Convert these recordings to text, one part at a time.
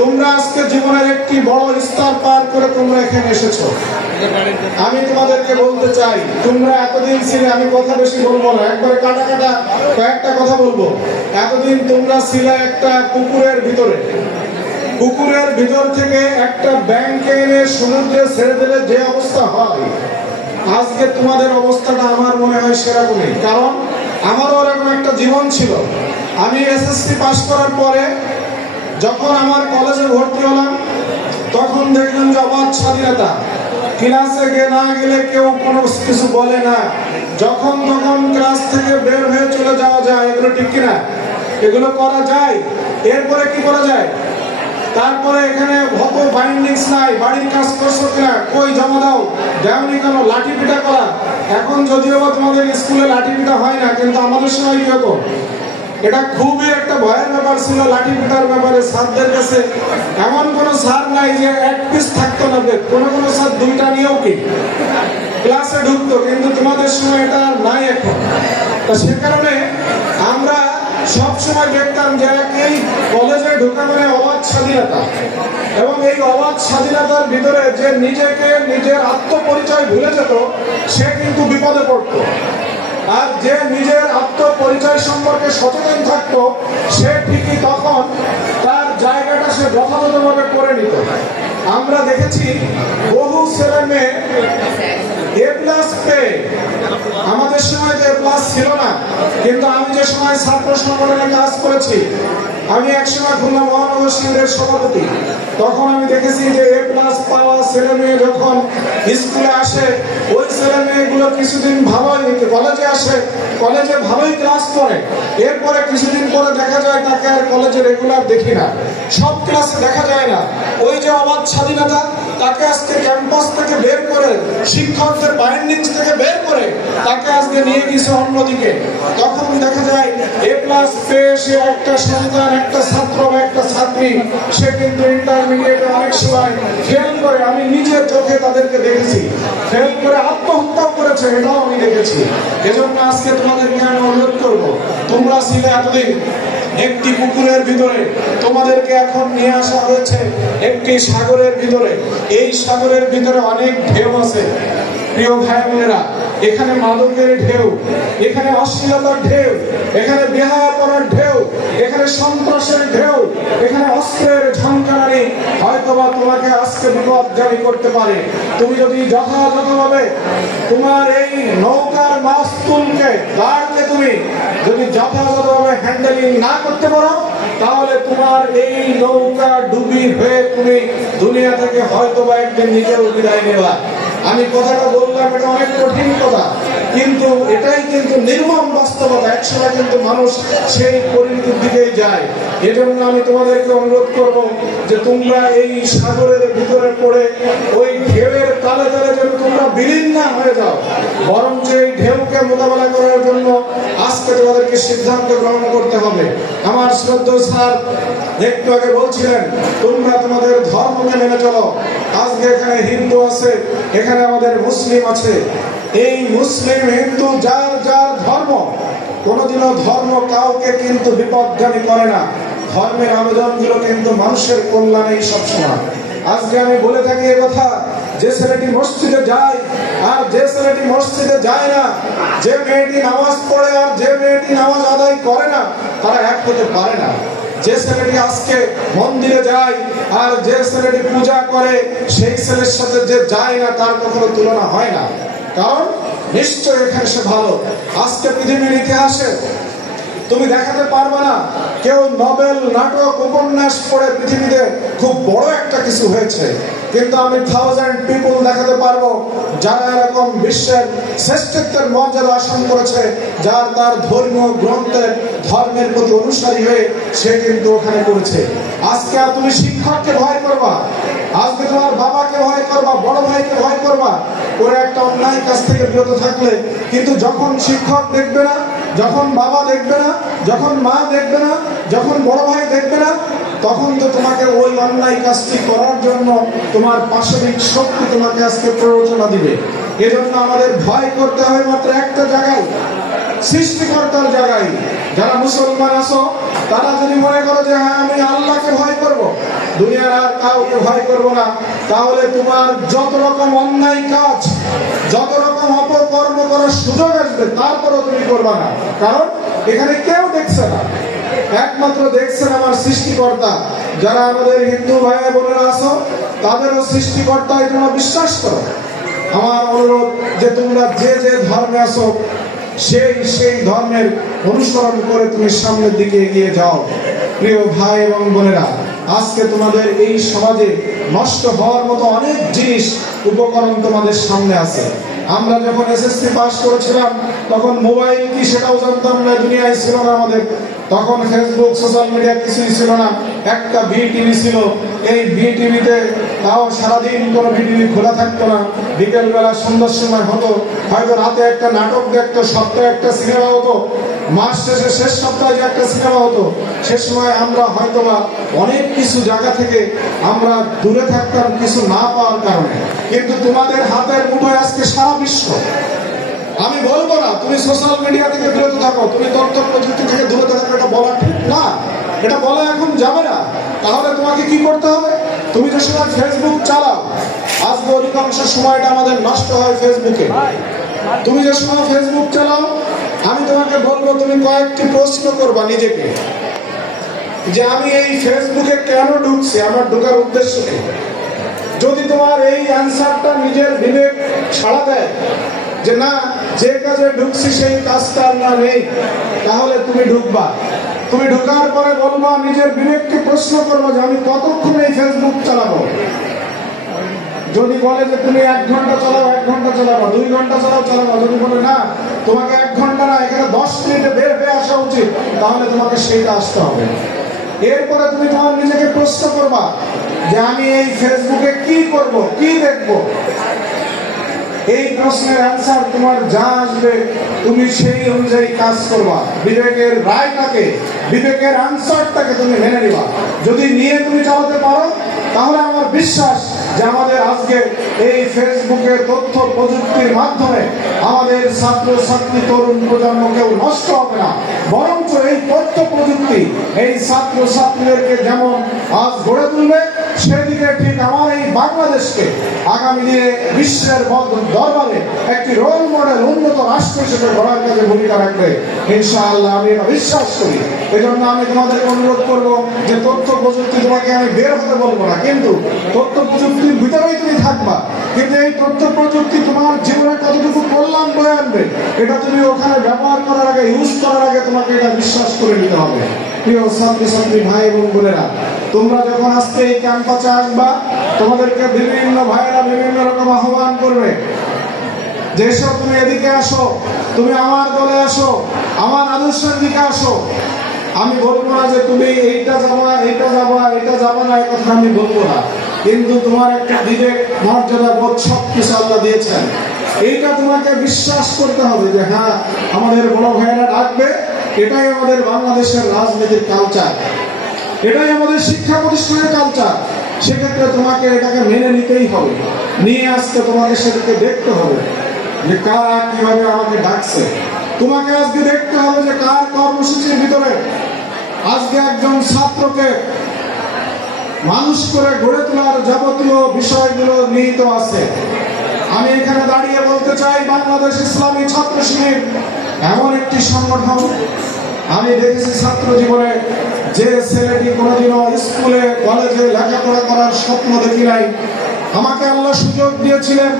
তোমরা আজকে জীবনের একটি বড় স্তর পার করে তোমরা এখানে এসেছো। আমি তোমাদেরকে বলতে চাই, তোমরা এতদিন ছিলে, আমি কথা বেশি বলবো না, একবারে কাটা কাটা কয়েকটা কথা বলবো। এতদিন তোমরা ছিলে একটা পুকুরের ভিতরে। পুকুরের ভিতর থেকে একটা ব্যাংকে এনে সমুদ্রে ছেড়ে দিলে যে অবস্থা হয়, আজকে তোমাদের অবস্থাটা আমার মনে হয় সেরকমই। কারণ আমারও এরকম একটা জীবন ছিল। আমি এসএসসি পাস করার পরে যখন আমার কলেজে ভর্তি হলাম, তখন দেখলাম যে অবাধ স্বাধীনতা। ক্লাসে না গেলে কেউ কোনো কিছু বলে না, যখন তখন ক্লাস থেকে বের হয়ে চলে যাওয়া যায়। এগুলো ঠিক কিনা? এগুলো করা যায়। এরপরে কি করা যায়? তারপরে এখানে অত বাইন্ডিংস নাই, বাড়ির কাজ করছো কিনা, কই জমা দাও, দেওনি কেন, লাঠি পিটা করা। এখন যদিও তোমাদের স্কুলে লাঠি পিটা হয় না, কিন্তু আমাদের সময় কি হতো, এটা খুবই একটা ভয়ের ব্যাপার ছিল। লাঠি পিটার ব্যাপারে স্যারদের কাছে এমন কোনো স্যার নাই যে এক পিস থাকতো না, কোনো কোনো স্যার দুইটা নিয়েও কি ক্লাসে ঢুকতো, কিন্তু তোমাদের সময় এটা নাই এখন। তা সে কারণে আমরা সবসময় দেখতাম যে এই কলেজে ঢোকা মানে অবাধ স্বাধীনতা, এবং এই অবাধ স্বাধীনতার ভিতরে যে নিজেকে নিজের আত্মপরিচয় ভুলে যেত, সে কিন্তু বিপদে পড়তো। আর যে নিজের আত্মপরিচয় সম্পর্কে সচেতন থাকতো, সে ঠিকই তখন তার জায়গাটা সে যথাযথভাবে করে নিত। আমরা দেখেছি বহু ছেলে মেয়ে এ প্লাস পেয়ে, আমাদের সময় যে এ প্লাস ছিল না, কিন্তু আমি যে সময় ছাত্র সংগঠনে কাজ করেছি, আমি একসময় খুলনা মহানগর সিংহের সভাপতি, তখন আমি দেখেছি যে এ প্লাস পাওয়া ছেলে মেয়ে যখন স্কুলে আসে, ওই ছেলে মেয়েগুলো কিছুদিন ভালোই কলেজে আসে, কলেজে ভালোই ক্লাস করে, এরপরে কিছুদিন পরে দেখা যায় তাকে আর কলেজে রেগুলার দেখি না, সব ক্লাসে দেখা যায় না। ওই যে অবাধ স্বাধীনতা, তাকে আজকে ক্যাম্পাস থেকে বের করে, শিক্ষকদের বাইন্ডিংস থেকে বের করে তাকে আজকে নিয়ে গেছে অন্যদিকে। তখন দেখা যায় এ প্লাস পেয়ে সে একটা সন্তান, একটা ছাত্র বা একটা ছাত্রী, সে কিন্তু ইন্টারমিডিয়েটে অনেক সময় ফেল করে, আমি নিজের চোখে তাদেরকে দেখেছি, ফেল করে আত্মহত্যা করেছে, এটাও আমি দেখেছি। এজন্য আজকে তোমাদেরকে আমি অনুরোধ করবো, তোমরা ছিলে এতদিন একটি পুকুরের ভিতরে, তোমাদেরকে এখন নিয়ে আসা হয়েছে একটি সাগরের ভিতরে। এই সাগরের ভিতরে অনেক ঢেউ আছে প্রিয় ভাই বোনেরা। এখানে মাদকের ঢেউ, এখানে অশ্লীলতার ঢেউ, এখানে বেহায়াপনার ঢেউ, এখানে সন্ত্রাসের ঢেউ, এখানে অস্ত্রের ঝংকারানি হয়তোবা তোমাকে আজকে বিপদগামী করতে পারে। তুমি যদি যথাযথভাবে তোমার এই নৌকার মাস্তুলকে, গার্ডকে তুমি যদি যথাযথভাবে হ্যান্ডেলিং না করতে পারো, তাহলে তোমার এই নৌকা ডুবি হয়ে তুমি দুনিয়া থেকে হয়তোবা একদিন নিজেও বিদায় নেবা। আমি কথাটা বললাম, এটা অনেক কঠিন কথা, কিন্তু এটাই কিন্তু নির্মম বাস্তবতা। একসময় কিন্তু মানুষ সেই পরিণতির দিকেই যায়। এজন্য আমি তোমাদেরকে অনুরোধ করব যে তোমরা এই সাগরের ভিতরে পড়ে ওই ঢেউয়ের তালে তালে যেন তোমরা বিলীন না হয়ে যাও, বরং যে এই ঢেউকে মোকাবেলা করার জন্য আজকে তোমাদেরকে সিদ্ধান্ত গ্রহণ করতে হবে। আমার শ্রদ্ধেয় স্যার একটু আগে বলছিলেন, তোমরা তোমাদের ধর্মকে মেনে চলো। আজকে এখানে হিন্দু আছে, এখানে আমাদের মুসলিম আছে। এই মুসলিম হিন্দু যার যার ধর্ম, কোনোদিনও ধর্ম কাউকে কিন্তু বিপদগামী করে না। ধর্মের আবেদনগুলো কিন্তু মানুষের কল্যাণেই সবসময়। আজকে আমি বলে থাকি এ কথা, যে ছেলেটি মসজিদে যায় আর যে ছেলেটি মসজিদে যায় না, যে মেয়েটি নামাজ পড়ে আর যে মেয়েটি নামাজ আদায় করে না, তারা এক হতে পারে না। যে ছেলেটি আজকে মন্দিরে যায় আর যে ছেলেটি পূজা করে, সেই ছেলের সাথে যে যায় না, তার কখনো তুলনা হয় না। কারণ নিশ্চয় এখানে সে ভালো। আজকে পৃথিবীর ইতিহাসে তুমি দেখাতে পারবে না কেউ নোবেল নাটক উপন্যাস পড়ে পৃথিবীতে খুব বড় একটা কিছু হয়েছে, কিন্তু আমি 1000 পিপল দেখাতে পারবো যারা এরকম বিশ্বের শ্রেষ্ঠত্বের মর্যাদা আসন করেছে, যার তার ধর্মীয় গ্রন্থের ধর্মের প্রতি অনুসারী হয়ে সে কিন্তু ওখানে করেছে। আজকে আর তুমি শিক্ষককে ভয় করবা, আজকে তোমার বাবাকে ভয় করবা, বড় ভাইকে ভয় করবা, করে একটা অন্যায় কাজ থেকে বিরত থাকলে, কিন্তু যখন শিক্ষক দেখবে না, যখন বাবা দেখবে না, যখন মা দেখবে না, যখন বড় ভাই দেখবে না, তখন তো তোমাকে ওই অন্যায় কাজটি করার জন্য তোমার পাশবিক শক্তি তোমাকে আজকে প্ররোচনা দিবে। এজন্য আমাদের ভয় করতে হয় মাত্র একটা জায়গায়, সৃষ্টিকর্তার জায়গায় যারা মুসলমান আছো তারা যদি মনে করো যে হ্যাঁ আমি আল্লাহকে ভয় করব, দুনিয়ার আর কাউকে ভয় করব না, তাহলে তোমার যত রকম অন্যায় কাজ, যত রকম অপকর্ম করার সুযোগ আসবে তারপরও তুমি করবা না। কারণ এখানে কেউ দেখছে না, একমাত্র দেখছেন আমার সৃষ্টিকর্তা। যারা আমাদের হিন্দু ভাই বোনেরা আছো তাদেরও সৃষ্টিকর্তায় তোমরা বিশ্বাস করো। আমার অনুরোধ যে তোমরা যে যে ধর্মে আছো সেই ধর্মের অনুসরণ করে তুমি সামনের দিকে এগিয়ে যাও। প্রিয় ভাই এবং বোনেরা, আজকে তোমাদের এই সমাজে নষ্ট হওয়ার মতো অনেক জিনিস উপকরণ তোমাদের সামনে আছে। আমরা যখন এসএসসি পাস করেছিলাম তখন মোবাইল কি সেটাও জানতাম না, দুনিয়ায় ছিল না আমাদের। তখন ফেসবুক সোশ্যাল মিডিয়া কিছুই ছিল না, একটা বিটিভি ছিল। এই বিটিভিতে তাও সারাদিন কোনো বিটিভি খোলা থাকতো না, বিকেল বেলা সন্ধ্যার সময় হতো, হয়তো রাতে একটা নাটক দেখতো, সপ্তাহে একটা সিনেমা হতো, মাস শেষে শেষ সপ্তাহে একটা সিনেমা হতো। সে সময় আমরা হয়তোবা অনেক কিছু জায়গা থেকে আমরা দূরে থাকতাম কিছু না পাওয়ার কারণে। কিন্তু তোমাদের হাতের মুঠোয় আজকে সারা বিশ্ব। আমি বলবো না তুমি সোশ্যাল মিডিয়া থেকে দূরে থাকো, তুমি তথ্য প্রযুক্তি থেকে দূরে থাকো, এটা বলা ঠিক না, এটা বলা এখন যাবে না। তাহলে তোমাকে কি করতে হবে? তুমি যে সময় ফেসবুক চালাও, আজকে অধিকাংশ সময়টা আমাদের নষ্ট হয় ফেসবুকে। তুমি যে সময় ফেসবুক চালাও, আমি তোমাকে বলবো তুমি কয়েকটি প্রশ্ন করবা নিজেকে, যে আমি এই ফেসবুকে কেন ঢুকছি, আমার ঢোকার উদ্দেশ্য কি? যদি তোমার এই অ্যান্সারটা নিজের বিবেক ছাড়া দেয় যে না, যে কাজে ঢুকছি সেই কাজটা না নেই, তাহলে তুমি ঢুকবা। তুমি ঢোকার পরে বলবা, নিজের বিবেককে প্রশ্ন করবো যে আমি কতক্ষণ এই ফেসবুক চালাবো। যদি বলে যে তুমি 1 ঘন্টা চালাও, 1 ঘন্টা চালাবো, 2 ঘন্টা চালাবো। যদি বলে না, তোমাকে 1 ঘন্টা না, এখানে 10 মিনিটে বের হয়ে আসা উচিত, তাহলে তোমাকে সেইটা আসতে হবে। এরপরে তুমি তোমার নিজেকে প্রশ্ন করবা যে আমি এই ফেসবুকে কি করব, কি দেখবো। এই প্রশ্নের অ্যান্সার তোমার যা আসবে তুমি সেই অনুযায়ী কাজ করবা। বিবেকের রায়টাকে, বিবেকের অ্যান্সারটাকে তুমি মেনে নিবা। যদি নিয়ে তুমি চালাতে পারো, তাহলে আমার বিশ্বাস যে আমাদের আজকে এই ফেসবুকের তথ্য প্রযুক্তির মাধ্যমে আমাদের ছাত্র ছাত্রী তরুণ প্রজন্ম কেউ নষ্ট হবে না, বরঞ্চ এই তথ্য প্রযুক্তি এই ছাত্র ছাত্রীদেরকে যেমন আজ গড়ে তুলবে, সেদিকে ঠিক আমার এই বাংলাদেশকে আগামী দিনে বিশ্বের দরবারে একটি রোল মডেল, উন্নত রাষ্ট্র হিসেবে গড়ার কাজে ভূমিকা রাখবে ইনশাআল্লাহ। আমি এটা বিশ্বাস করি। এজন্য আমি তোমাদেরকে অনুরোধ করবো যে তথ্য প্রযুক্তি তোমাকে আমি বের হতে বলবো না, কিন্তু তথ্য প্রযুক্তির ভিতরেই তুমি থাকবা। কিন্তু এই তথ্য প্রযুক্তি তোমার জীবনে কতটুকু কল্যাণ বয়ে আনবে, এটা তুমি ওখানে ব্যবহার করার আগে, ইউজ করার আগে তোমাকে এটা বিশ্বাস করে নিতে হবে। প্রিয় ছাত্র ছাত্রী ভাই এবং বোনেরা, তোমরা যখন আজকে এই ক্যাম্পাসে আসবা, তোমাদেরকে বিভিন্ন ভাইরা বিভিন্ন রকম আহ্বান করবে যে এসো, তুমি এদিকে আসো, তুমি আমার দলে আসো, আমার আদর্শের দিকে আসো। আমি বলবো না যে তুমি এইটা যাবা, এটা যাবা, এটা যাবা না, এই কথা আমি বলবো না। কিন্তু তোমার একটা বিবেক, মর্যাদা বোধ সবকিছু আল্লাহ দিয়েছেন। এইটা তোমাকে বিশ্বাস করতে হবে যে হ্যাঁ, আমাদের বড় ভাইয়েরা ডাকবে, এটাই আমাদের বাংলাদেশের রাজনীতির কালচার, এটাই আমাদের শিক্ষা প্রতিষ্ঠানের কালচার। সেক্ষেত্রে তোমাকে এটাকে মেনে নিতেই হবে। নিয়ে আসতে তোমাকে সেটাকে দেখতে হবে যে কারা কিভাবে আমাকে ডাকছে। তোমাকে আজকে দেখতে হবে যে কার কর্মসূচির ভিতরে আজকে একজন ছাত্রকে মানুষ করে গড়ে তোলার যাবতীয় বিষয়গুলো নিহিত আছে। আমি এখানে দাঁড়িয়ে বলতে চাই, বাংলাদেশ ইসলামী ছাত্র শিবির এমন একটি সংগঠন, আমি দেখেছি ছাত্র জীবনে যে ছেলেটি কোনোদিনও স্কুলে কলেজে লেখাপড়া করার স্বপ্ন দেখি নাই, আমাকে আল্লাহ সুযোগ দিয়েছিলেন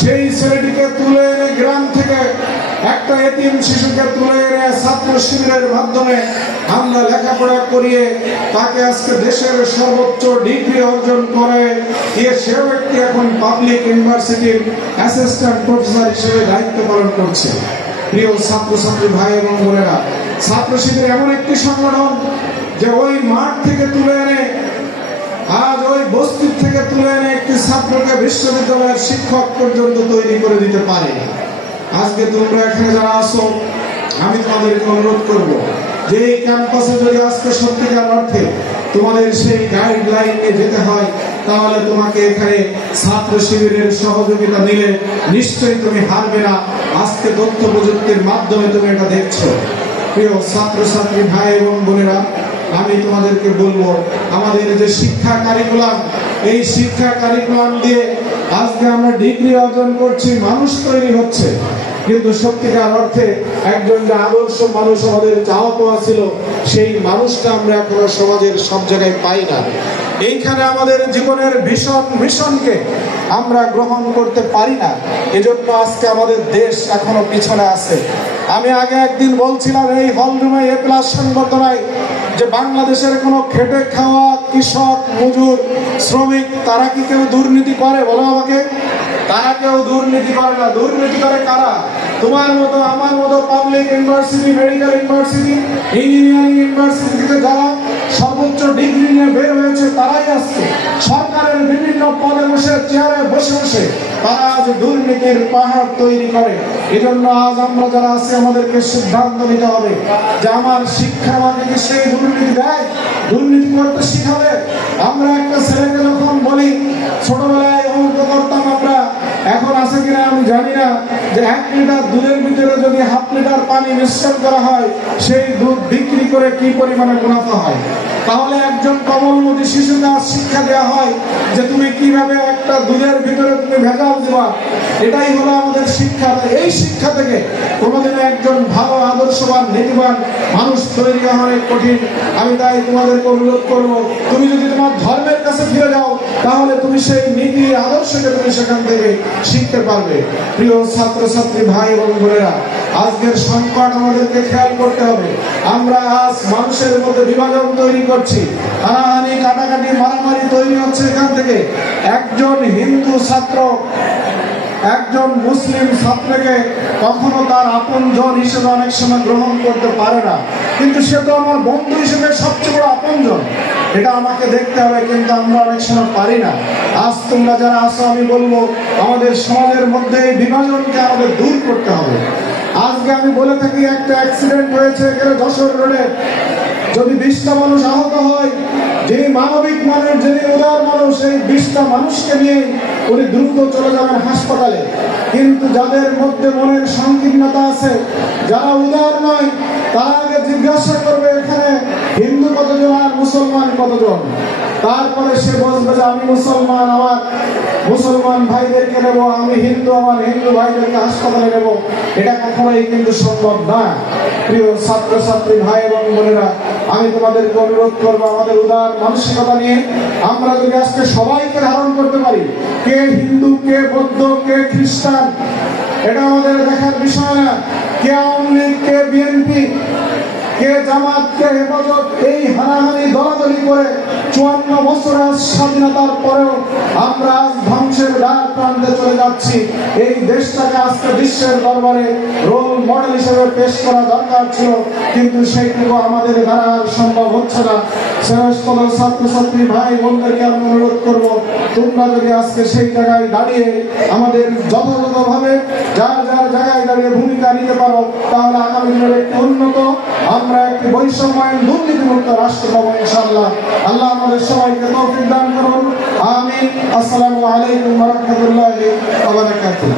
সেই ছেলেটিকে তুলে এনে গ্রাম থেকে, একটা এতিম শিশুকে তুলে এনে ছাত্র শিবিরের মাধ্যমে আমরা লেখাপড়া করিয়ে তাকে আজকে দেশের সর্বোচ্চ ডিগ্রি অর্জন করে দিয়ে সেও একটি এখন পাবলিক ইউনিভার্সিটির অ্যাসিস্ট্যান্ট প্রফেসর হিসেবে দায়িত্ব পালন করছে। প্রিয় ছাত্র ছাত্রী ভাই এবং বোনেরা, ছাত্র শিবির এমন একটি সংগঠন যে ওই মাঠ থেকে তুলে এনে, আজ ওই বস্তির থেকে তুলে এনে একটি ছাত্রকে বিশ্ববিদ্যালয়ের শিক্ষক পর্যন্ত তৈরি করে দিতে পারে। আজকে তোমরা এখানে যারা আসো, আমি তোমাদেরকে অনুরোধ করব যে এই ক্যাম্পাসে যদি আজকে সত্যিকার অর্থে তোমাদের সেই গাইডলাইন নিয়ে যেতে হয়, তাহলে তোমাকে এখানে ছাত্র শিবিরের সহযোগিতা নিলে নিশ্চয়ই তুমি হারবে না। আজকে তথ্য প্রযুক্তির মাধ্যমে তুমি এটা দেখছো। প্রিয় ছাত্রছাত্রী ভাই এবং বোনেরা, আমি তোমাদেরকে বলবো, আমাদের যে শিক্ষা কারিকুলাম, এই শিক্ষা কারিকুলাম দিয়ে আজকে আমরা ডিগ্রি অর্জন করছি, মানুষ তৈরি হচ্ছে, কিন্তু সত্যিকার অর্থে একজন যে আদর্শ মানুষ আমাদের চাওয়া পাওয়া ছিল, সেই মানুষটা আমরা এখনো সমাজের সব জায়গায় পাই না। এইখানে আমাদের জীবনের ভীষণ মিশনকে আমরা গ্রহণ করতে পারি না, এজন্য আজকে আমাদের দেশ এখনো পিছনে আছে। আমি আগে একদিন বলছিলাম এই হলরুমে এ প্লাস সংবর্ধনায় যে বাংলাদেশের কোনো খেটে খাওয়া কৃষক, মজুর, শ্রমিক তারা কি কেউ দুর্নীতি করে? বলো আমাকে। তারা কেউ দুর্নীতি করে না। দুর্নীতি করে কারা? তোমার মতো আমার মতো public university, medical university, engineering university থেকে যারা সর্বোচ্চ ডিগ্রি নিয়ে বের হয়েছে তারাই আসছে। সরকারের বিভিন্ন পদে বসে, চেয়ারে বসে বসে তারা আজ দুর্নীতির পাহাড় তৈরি করে। এজন্য আজ আমরা যারা আছি আমাদেরকে সিদ্ধান্ত নিতে হবে যে আমার শিক্ষা আমাকে কি সেই দুর্নীতি দেয়? দুর্নীতি করতে শিখাবে? আমরা একটা ছেলেকে যখন বলি ছোটবেলায় অঙ্ক করতাম আমরা, এখন আছে কিনা আমি জানি না, যে 1 লিটার দুধের ভিতরে যদি 1/2 লিটার পানি মিশ্রণ করা হয়, সেই দুধ বিক্রি করে কি পরিমাণে মুনাফা হয়। তাহলে একজন কমলমতি শিশুকে শিক্ষা দেওয়া হয় যে তুমি কিভাবে একটা দুধের ভিতরে তুমি ভেজাল দিবা, এটাই হলো আমাদের শিক্ষা। এই শিক্ষা থেকে কোনোদিন একজন ভালো আদর্শবান নীতিবান মানুষ তৈরি হওয়া অনেক কঠিন। আমি তাই তোমাদেরকে অনুরোধ করবো, তুমি যদি তোমার ধর্মের কাছে ফিরে যাও তাহলে তুমি সেই নীতি আদর্শকে তুমি সেখান থেকে শিখতে পারবে। প্রিয় ছাত্রছাত্রী ভাই এবং বোনেরা, আজকের সংকট আমাদেরকে খেয়াল করতে হবে। আমরা আজ মানুষের মধ্যে বিভাজন তৈরি করছি, হানাহানি, কাটাকাটি, মারামারি তৈরি হচ্ছে এখান থেকে। একজন হিন্দু ছাত্র একজন মুসলিম ছাত্রকে কখনো তার আপনজন হিসেবে অনেক সময় গ্রহণ করতে পারে না, কিন্তু সে তো আমার বন্ধু হিসেবে সবচেয়ে বড় আপনজন, এটা আমাকে দেখতে হবে, কিন্তু আমরা অনেক সময় পারি না। আজ তোমরা যারা আসো, আমি বলবো আমাদের সমাজের মধ্যে এই বিভাজনকে আমাদের দূর করতে হবে। আজকে আমি বলে থাকি, একটা অ্যাক্সিডেন্ট হয়েছে এখানে যশোর রোডে, যদি 20টা মানুষ আহত হয়, যিনি মানবিক মানুষ, যিনি উদার মানুষ, এই 20টা মানুষকে নিয়ে উনি দ্রুত চলে যাবেন হাসপাতালে। কিন্তু যাদের মধ্যে মনের সংকীর্ণতা আছে, যারা উদার নয়, তারা আগে জিজ্ঞাসা করবে এখানে হিন্দু কতজন আর মুসলমান কতজন। তারপরে সে বলবে যে আমি মুসলমান, আমার মুসলমান ভাইদেরকে নেবো, আমি হিন্দু, আমার হিন্দু ভাইদেরকে হাসপাতালে নেবো। এটা কখনোই কিন্তু সম্ভব না। প্রিয় ছাত্রছাত্রী ভাই এবং বোনেরা, আমি তোমাদেরকে অনুরোধ করবো, আমাদের উদার মানসিকতা নিয়ে আমরা যদি আজকে সবাইকে ধারণ করতে পারি, কে হিন্দু, কে বৌদ্ধ, কে খ্রিস্টান, এটা আমাদের দেখার বিষয় না। কে আওয়ামী লীগ, কে বিএনপি, কে জামাত, কে হেফাজত, এই হানাহানি দলাদলি করে 54 বছরের স্বাধীনতার পরেও আমরা আজ ধ্বংসের দ্বার প্রান্তে চলে যাচ্ছি। এই দেশটাকে আজকে বিশ্বের দরবারে রোল মডেল হিসেবে পেশ করা দরকার ছিল, কিন্তু সেইটুকু আমাদের দ্বারা সম্ভব হচ্ছে না। সমস্ত ছাত্রছাত্রী ভাই বোনদেরকে আমি অনুরোধ করবো, তোমরা যদি আজকে সেই জায়গায় দাঁড়িয়ে আমাদের যথাযথভাবে যার যার জায়গায় দাঁড়িয়ে ভূমিকা নিতে পারো, তাহলে আগামী দিনের একটি উন্নত, আমরা একটি বৈষম্যহীন দুর্নীতিমুক্ত রাষ্ট্র পাবো ইনশাআল্লাহ। আল্লাহ আমাদের সবাইকে তৌফিক দান করুন। আমিন। আসসালামু আলাইকুম ওয়া রাহমাতুল্লাহি ওয়া বারাকাতুহু।